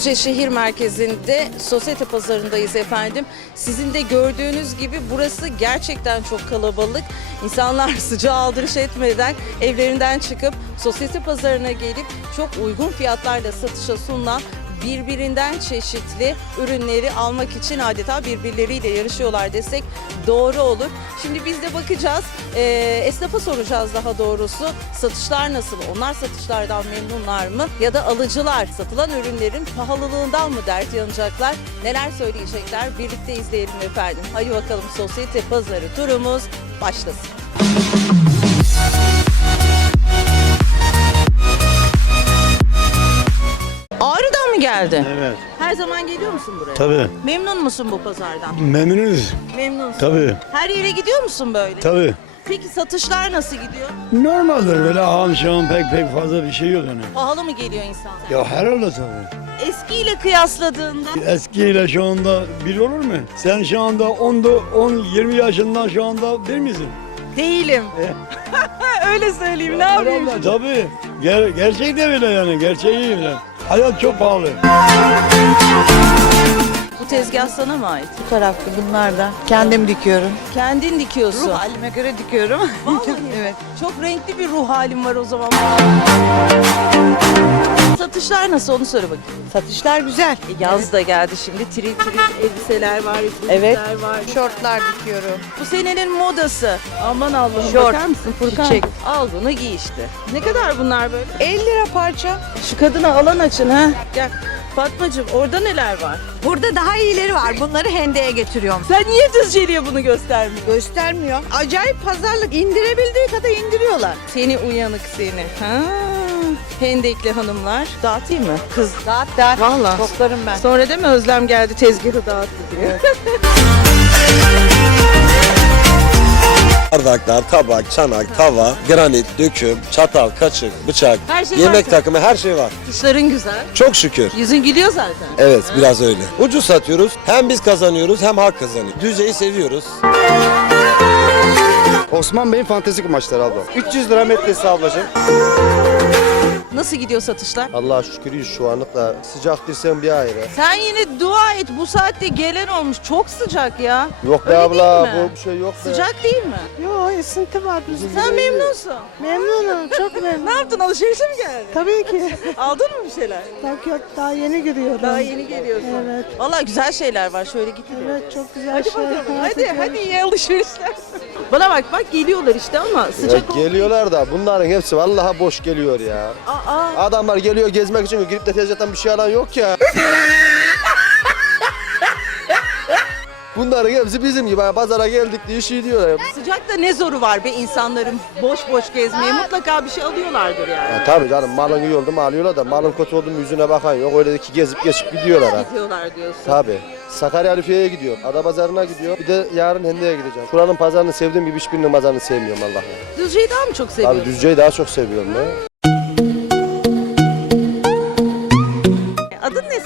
şehir merkezinde sosyete pazarındayız efendim. Sizin de gördüğünüz gibi burası gerçekten çok kalabalık. İnsanlar sıcağı aldırış etmeden evlerinden çıkıp sosyete pazarına gelip çok uygun fiyatlarla satışa sunulan birbirinden çeşitli ürünleri almak için adeta birbirleriyle yarışıyorlar desek doğru olur. Şimdi biz de bakacağız, e, esnafa soracağız daha doğrusu satışlar nasıl, onlar satışlardan memnunlar mı ya da alıcılar satılan ürünlerin pahalılığından mı dert yanacaklar, neler söyleyecekler birlikte izleyelim efendim. Hadi bakalım sosyete pazarı turumuz başlasın. Geldin? Evet. Her zaman geliyor musun buraya? Tabii. Memnun musun bu pazardan? Memnunuz. Memnunsun. Tabii. Her yere gidiyor musun böyle? Tabii. Peki satışlar nasıl gidiyor? Normaldir böyle ağam şu an pek pek fazla bir şey yok yani. Pahalı mı geliyor insanlar? Ya herhalde tabii. Eskiyle kıyasladığında Eskiyle şu anda bir olur mu? Sen şu anda 10, 10 20 yaşından şu anda bir misin? değilim. Öyle söyleyeyim ne yapayım? Tabii. Ger gerçek de öyle yani. Gerçeği öyle. Hayat çok pahalı. Bu tezgah sana mı ait? Bu tarafta bunlar da. Kendim dikiyorum. Kendin dikiyorsun. Ruh halime göre dikiyorum. Vallahi. evet. Çok renkli bir ruh halim var o zaman. Satışlar nasıl onu söyle bakayım. Satışlar güzel. E, Yaz da geldi şimdi. Tril tril elbiseler var, Evet. elbiseler var. Şortlar dikiyorum. Bu senenin modası. Aman Allah'ım Şort, bakar mısın Furkan? çiçek. Al bunu giy işte. Ne kadar bunlar böyle? 50 lira parça. Şu kadına alan açın ha. Gel. Fatmacığım orada neler var? Burada daha iyileri var. Bunları hendeye getiriyorum. Sen niye Düzceli'ye bunu göstermiyorsun? Göstermiyor. Acayip pazarlık. indirebildiği kadar indiriyorlar. Seni uyanık seni. Ha. Hendekli hanımlar. Dağıtayım mı? Kız. Dağıt dağıt. Vallahi. Toplarım ben. Sonra değil mi Özlem geldi tezgahı dağıttı diye. Bardaklar, tabak, çanak, tava, granit, döküm, çatal, kaşık, bıçak, Her şey yemek var. takımı her şey var. Dışların güzel. Çok şükür. Yüzün gülüyor zaten. Evet biraz öyle. Ucuz satıyoruz. Hem biz kazanıyoruz hem halk kazanıyor. Düzeyi seviyoruz. Osman Bey'in fantezi kumaşları abla. 300 lira metresi ablacığım. Nasıl gidiyor satışlar? Allah'a şükür iyiyiz şu anlıkla. Sıcak dirsen bir ayrı. Sen yine dua et. Bu saatte gelen olmuş. Çok sıcak ya. Yok be Öyle abla değil mi? bu bir şey yok be. Sıcak değil mi? Yo esinti var bizim. Sen memnunsun. Memnunum, çok memnunum. Ne yaptın? Alışverişe mi geldin? Tabii ki. Aldın mı bir şeyler? Bak yok daha yeni giriyorum. Daha yeni geliyorsun. Evet. Valla güzel şeyler var. Şöyle git. Evet çok güzel Hadi şey. bakalım. Hadi hadi iyi alışverişler. Bana bak bak geliyorlar işte ama Ya sıcak olduğu geliyorlar da bunların hepsi vallahi boş geliyor ya. Aa, Adamlar geliyor gezmek için girip de tezgahtan bir şey alan yok ya. Bunların hepsi bizim gibi. Yani pazara geldik diye şey diyorlar. sıcakta ne zoru var be insanların boş boş gezmeye. Mutlaka bir şey alıyorlardır yani. Ya tabii canım malın iyi oldu mu alıyorlar da malın kötü oldu mu yüzüne bakan yok. Öyle de ki gezip geçip gidiyorlar ha. Gidiyorlar diyorsun. Tabii. Sakarya Arifiye'ye gidiyor. Adapazarı'na gidiyor. Bir de yarın Hende'ye gideceğim. Şuranın pazarını sevdiğim gibi hiçbirinin pazarını sevmiyorum Allah'ım. Düzce'yi daha mı çok seviyorsun? Düzce'yi daha çok seviyorum ya.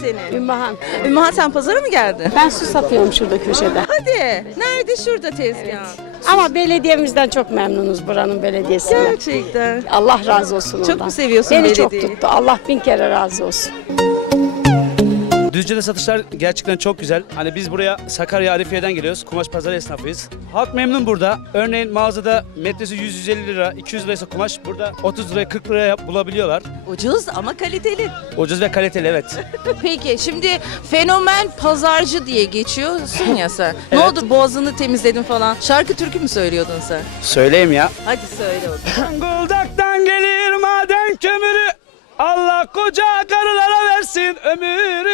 Senin? Ümmühan. Ümmühan sen pazara mı geldin? Ben su satıyorum şurada köşede. Hadi. Nerede? Şurada tezgah. Ama belediyemizden çok memnunuz buranın belediyesinden. Gerçekten. Allah razı olsun Çok ondan. mu seviyorsun Beni çok belediyeyi? tuttu. Allah bin kere razı olsun. Düzce'de satışlar gerçekten çok güzel. Hani biz buraya Sakarya Arifiye'den geliyoruz. Kumaş pazarı esnafıyız. Halk memnun burada. Örneğin mağazada metresi 100-150 lira, 200 liraysa kumaş burada 30 liraya 40 liraya bulabiliyorlar. Ucuz ama kaliteli. Ucuz ve kaliteli evet. Peki şimdi fenomen pazarcı diye geçiyorsun ya sen. Ne Evet. oldu boğazını temizledin falan. Şarkı türkü mü söylüyordun sen? Söyleyeyim ya. Hadi söyle o zaman. Zonguldak gelir maden kömürü. Allah koca karılara versin ömürü.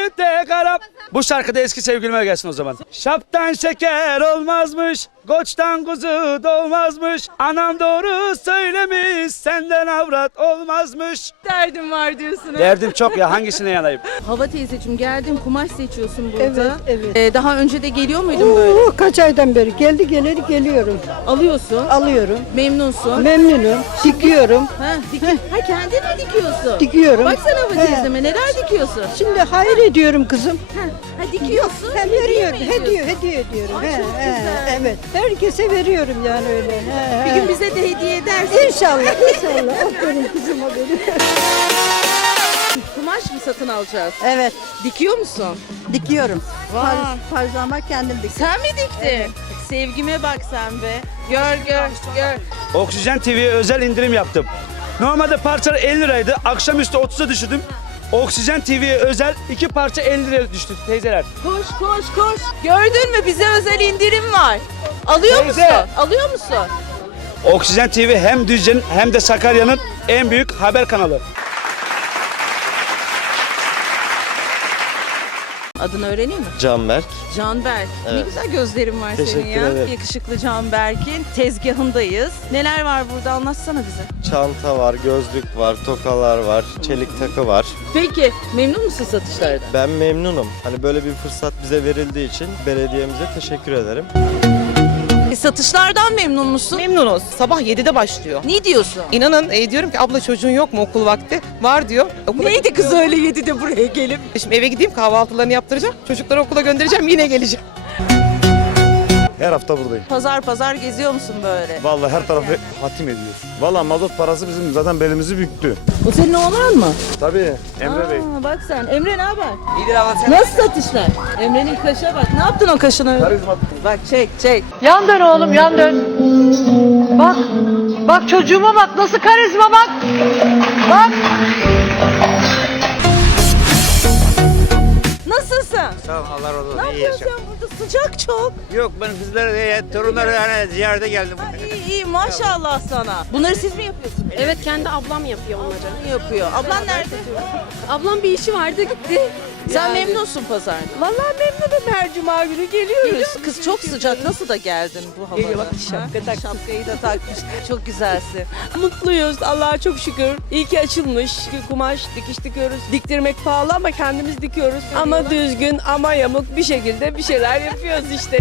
Bu şarkıda eski sevgilime gelsin o zaman. Şaptan şeker olmazmış, koçtan kuzu doğmazmış. Anam doğru söylemiş, senden avrat olmazmış. Derdim var diyorsun. ha? Derdim çok ya hangisine yanayım? Hava teyzeciğim geldin kumaş seçiyorsun burada. Evet, evet. Ee, daha önce de geliyor muydun böyle? Oo, kaç aydan beri geldi geleli geliyorum. Alıyorsun. Alıyorum. Memnunsun. Memnunum. Dikiyorum. ha, diki- ha kendin mi dikiyorsun? Dikiyorum. Baksana hava teyzeme neler dikiyorsun? Şimdi hayır ediyorum kızım. Ha dikiyorsun. Mi veriyorum. Hediye, hediye ediyorum. Ay, He, çok he, güzel. Evet. Herkese veriyorum yani öyle. He, Bir he. gün bize de hediye edersin. İnşallah, inşallah. Aferin kızıma benim. kumaş mı satın alacağız? Evet, Dikiyor musun? dikiyorum. Vay. Par- Parçalama kendim dikiyorum. Sen mi diktin? Sevgime bak sen be. Gör gör gör. Oksijen TV'ye özel indirim yaptım. Normalde parçalar 50 liraydı. Akşamüstü 30'a düşürdüm. Oksijen TV'ye özel iki parça 50 liraya düştü teyzeler. Koş koş koş. Gördün mü bize özel indirim var. Alıyor Teyze. musun? Alıyor musun? Oksijen TV hem Düzce'nin hem de Sakarya'nın en büyük haber kanalı. Adını öğreneyim mi? Canberk. Canberk. Ne Evet. güzel gözlerin var senin Teşekkür ya. ederim. Yakışıklı Canberk'in tezgahındayız. Neler var burada anlatsana bize. Çanta var, gözlük var, tokalar var, çelik takı var. Peki memnun musun satışlardan? Ben memnunum. Hani böyle bir fırsat bize verildiği için belediyemize teşekkür ederim. E, satışlardan memnun musun? Memnunuz. Sabah 7'de başlıyor. Ne diyorsun? İnanın e, diyorum ki abla çocuğun yok mu okul vakti? Var diyor. Okula Neydi kız gidiyor. öyle yedi de buraya gelip? Şimdi eve gideyim kahvaltılarını yaptıracağım. Çocukları okula göndereceğim yine geleceğim. Her hafta buradayım. Pazar pazar geziyor musun böyle? Vallahi her tarafı hatim ediyoruz. Vallahi mazot parası bizim zaten belimizi büktü. O senin oğlan mı? Tabii. Emre Bey. Aa, bak sen. Emre ne haber? İyidir abla sen. Nasıl satışlar? Emre'nin kaşa bak. Ne yaptın o kaşına öyle? Bak çek çek. Yan dön oğlum yan dön. Bak. Bak çocuğuma bak nasıl karizma bak. Bak. Sağ olun Allah razı olsun. Ne İyi yapıyorsun yaşa. sen burada? Sıcak çok. Yok ben kızları, e, torunları hani ziyarete geldim. Ha, iyi iyi maşallah sana. Bunları siz mi yapıyorsunuz? Evet kendi ablam yapıyor onları. Ne yapıyor? Ablan nerede? Ablam bir işi vardı gitti. Sen memnunsun pazarda. Vallahi memnunum her cuma günü geliyoruz. Kız çok sıcak. Nasıl da geldin bu havada? Geliyor bak, şapka taktım. Şapkayı da takmış. Çok güzelsin. Mutluyuz Allah'a çok şükür. İyi ki açılmış. Kumaş dikiş dikiyoruz. Diktirmek pahalı ama kendimiz dikiyoruz. Ama düzgün ama yamuk bir şekilde bir şeyler yapıyoruz işte.